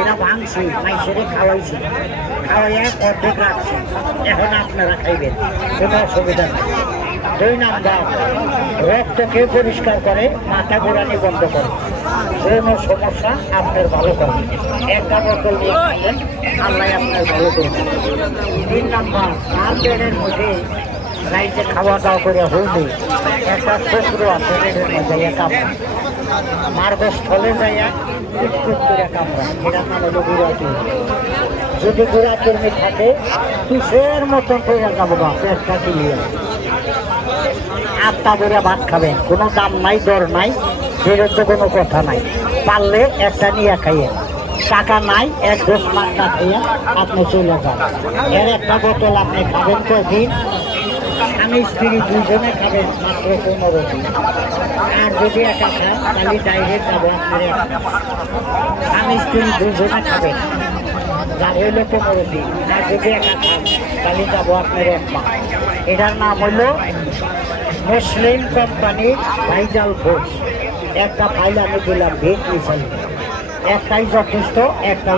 এটা ভাঙছি মাইসেরে খাওয়াইছি। খাওয়াইয়া অর্ধেক রাখছি। এখন আপনারা খাইবেন, কোনো অসুবিধা নেই। দুই নাম্বার, রক্তকে পরিষ্কার করে মাথা গোড়ানি বন্ধ করে। কোনো সমস্যা আপনার ভালো করে একটা বোতল নিয়ে খাইলেন আল্লাহ আপনার ভালো করবে। তিন নাম্বার আর বেডের মধ্যে রাইতে খাওয়া দাওয়া করে হইলে একটা ছোকরো আছে বেডের মধ্যে কামড়া মার্গস্থলে যাইয়া কুটকুট করে কামড়া হলো যদি গুড়া চুর্মি থাকে, তুষের মতন করে যাব গা পেটটা কিলিয়ে আটটা করে ভাত খাবেন কোনো দাম নাই, দর নাই বেরোর তো কোনো কথা নাই। পারলে একটা নিয়ে খাইয়ে। টাকা নাই, এক মাস না খাইয়ে আপনি চলে যান। এর একটা বোতল আপনি খাবেন কদিন আমি স্ত্রী দুজনে খাবেন মাত্র পনেরো দিন। আর যদি একা খান তাহলে ডাইরেক্ট যাব আপনার আমি স্ত্রী দুজনে খাবেন যা হইল পনেরো দিন। আর যদি একা খান তাহলে যাব আপনার এক মাস এটার নাম হলো মুসলিম কোম্পানির ভাইজাল ফোর্স একটা ফাইল আমি দিলাম ভেট একটাই যথেষ্ট একটা